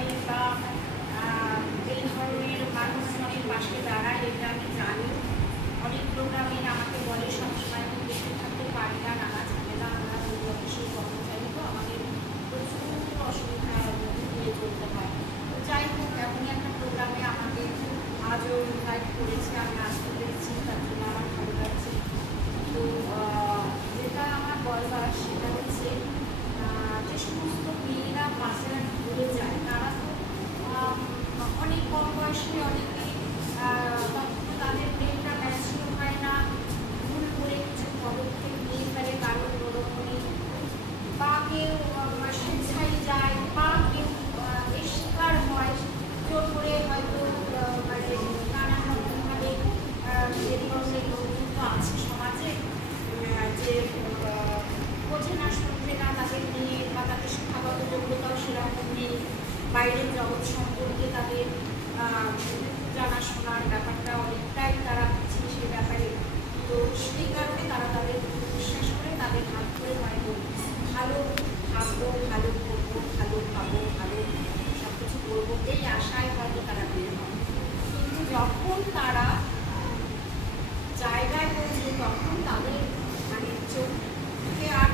করে বা এই ধরনের মানুষজনের পাশে দাঁড়ায় এটা আমি জানি। অনেক প্রোগ্রামে আমাকে বলে সবসময় আমি দেখতে থাকতে পারি না, নানা ঝামেলা, আমরা অফিসের কর্মচারী তো আমাদের প্রচুর অসুবিধার মধ্যে দিয়ে চলতে হয়। তো যাই হোক, এমনই একটা প্রোগ্রামে আমাকে আজও ইনভাইট করেছে, আমি আসতে পেরেছি, তার জন্য আমার ভালো লাগছে। তো যেটা আমার বলবার সেটা হচ্ছে যে সমস্ত মেয়েরা বাসে ঘুরে যায় তারা তো অনেক কম বয়সে অনেকে তাদের ব্রেনটা ম্যাচিওর হয় না, ভুল করে কিছু পদক্ষেপ নিয়ে ফেলে কারোর প্রলোভনে, বা কেউ স্বেচ্ছায় যায়, বা কেউ এর শিকার হয়, জোর করে হয়তো মানে নানান রকমভাবে এই লোকজন তো আছে সমাজে যে বোঝে না শুনবে না তাদের নিয়ে, বা তাদের শিক্ষাগত যোগ্যতাও সেরকম নেই, বাইরের জগৎ সম্পর্কে তাদের জানাশোনার ব্যাপারটা অনেকটাই তারা পিছিয়ে সে ব্যাপারে। তো সেই কারণে তারা তাদের বিশ্বাস করে তাদের হাত ধরে হয়তো ভালো থাকবো, ভালো করবো, ভালো খাবো, ভালো সব কিছু করবো এই আশায় হয়তো তারা বের হয়। কিন্তু যখন তারা জায়গায় পৌঁছে তখন তাদের মানে চোখে আর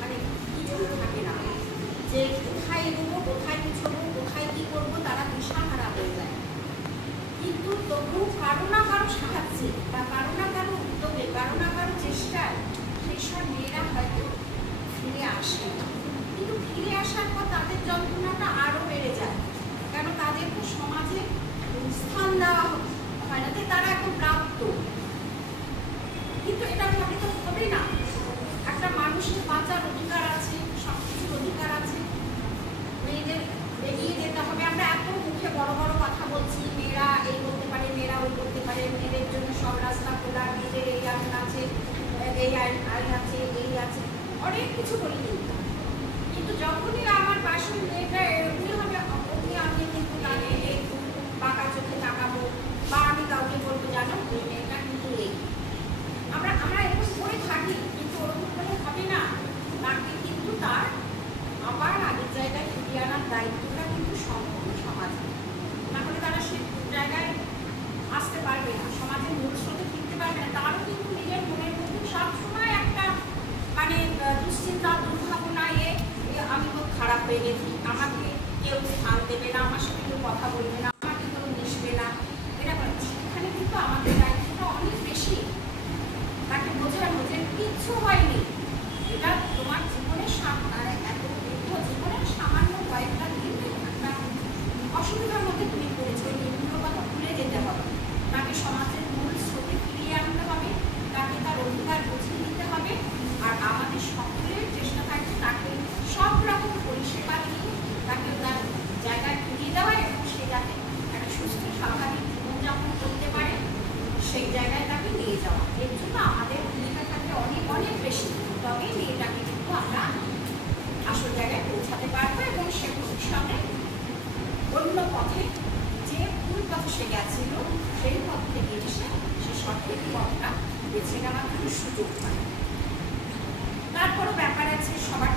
মানে কিছু থাকে না, যে কোথায় এগোবো, কোথায় পিছবো, কোথায় কী করবো, তারা দিশাহারা হয়ে যায়। কিন্তু তবু কারো না কারো সাহায্যে বা কারো না কারো উদ্যোগে, কারো না কারো চেষ্টায় সেই সব মেয়েরা হয়তো ফিরে আসে। কিন্তু ফিরে আসার পর তাদের যন্ত্রণাটা আরও বেড়ে যায়, কারণ তাদেরকে সমাজে স্থান দেওয়া হয় না যে তারা এখন প্রাপ্ত। কিন্তু এটা ভাবে তো হবে না, একটা মানুষের বাঁচার অধিকার আছে, সব কিছুর অধিকার আছে, মেয়েদের এগিয়ে যেতে হবে। আমরা এত মুখে বড় বড় কথা বলছি, মেয়েরা এই করতে পারে, মেয়েরা ওই করতে পারে, মেয়েদের জন্য সব রাস্তা খোলা, মেয়েদের এই আইন আছে, এই আইন আছে, এই আছে, অনেক কিছু বলি। কিন্তু যখনই আমার পাশের মেয়েটা এরকমই হবে অমনি আমি কিন্তু তাকে বাঁকা চোখে তাকাবো, বা আমি কাউকে বলবো জানো ওই মেয়েটা কিন্তু এই আমরা এরকম করে থাকি। কিন্তু ওরকম করে হবে না, তাকে কিন্তু তার আবার আগের জায়গায় ফিরিয়ে আনার দায়িত্বটা কিন্তু সম্পূর্ণ সমাজ, না হলে তারা সে জায়গায় আসতে পারবে না, সমাজের মূল স্রোতে ফিরতে পারবে না। তারও কিন্তু নিজের মনের মধ্যে সবসময় একটা মানে দুশ্চিন্তা, দুর্ভাবনা, আমি খুব খারাপ হয়ে গেছি, আমাকে কেউ স্থান দেবে না, আমার সাথে কেউ কথা বলবে না, আমাকে কেউ মিশবে না, এটা সেখানে কিন্তু আমাদের দায়িত্বটা অনেক বেশি। তাকে বোঝানো যে কিচ্ছু হয়নি, এটা তোমার জীবনের এত দীর্ঘ জীবনের সামান্য কয়েকটা দিন একটা অসুবিধার মধ্যে তুমি পড়েছো, ওই দিনগুলো কথা ভুলে যেতে হবে। তাকে সমাজের মূল স্রোতে ফিরিয়ে আনতে হবে, তাকে তার অধিকার বুঝিয়ে দিতে হবে। আর আমাদের সকলের চেষ্টা থাকবে তাকে সব রকম পরিষেবা দিয়ে তাকে তার জায়গায় ফিরিয়ে দেওয়া, এবং সে যাতে একটা সুস্থ স্বাভাবিক জীবনযাপন করতে পারে সেই জায়গায় তাকে নিয়ে যাওয়া। এর জন্য আমাদের ভূমিকা থাকবে অনেক অনেক বেশি, তবেই মেয়েটাকে কিন্তু আমরা আসল জায়গায় পৌঁছাতে পারবো, এবং সে ভবিষ্যতে অন্য পথে যে ভুল পথে সে গেছিল সেই পথ থেকে এসে সে সঠিক পথটা বেছে নেওয়ার জন্য সুযোগ পায়। তারপরও ব্যাপার আছে, সবার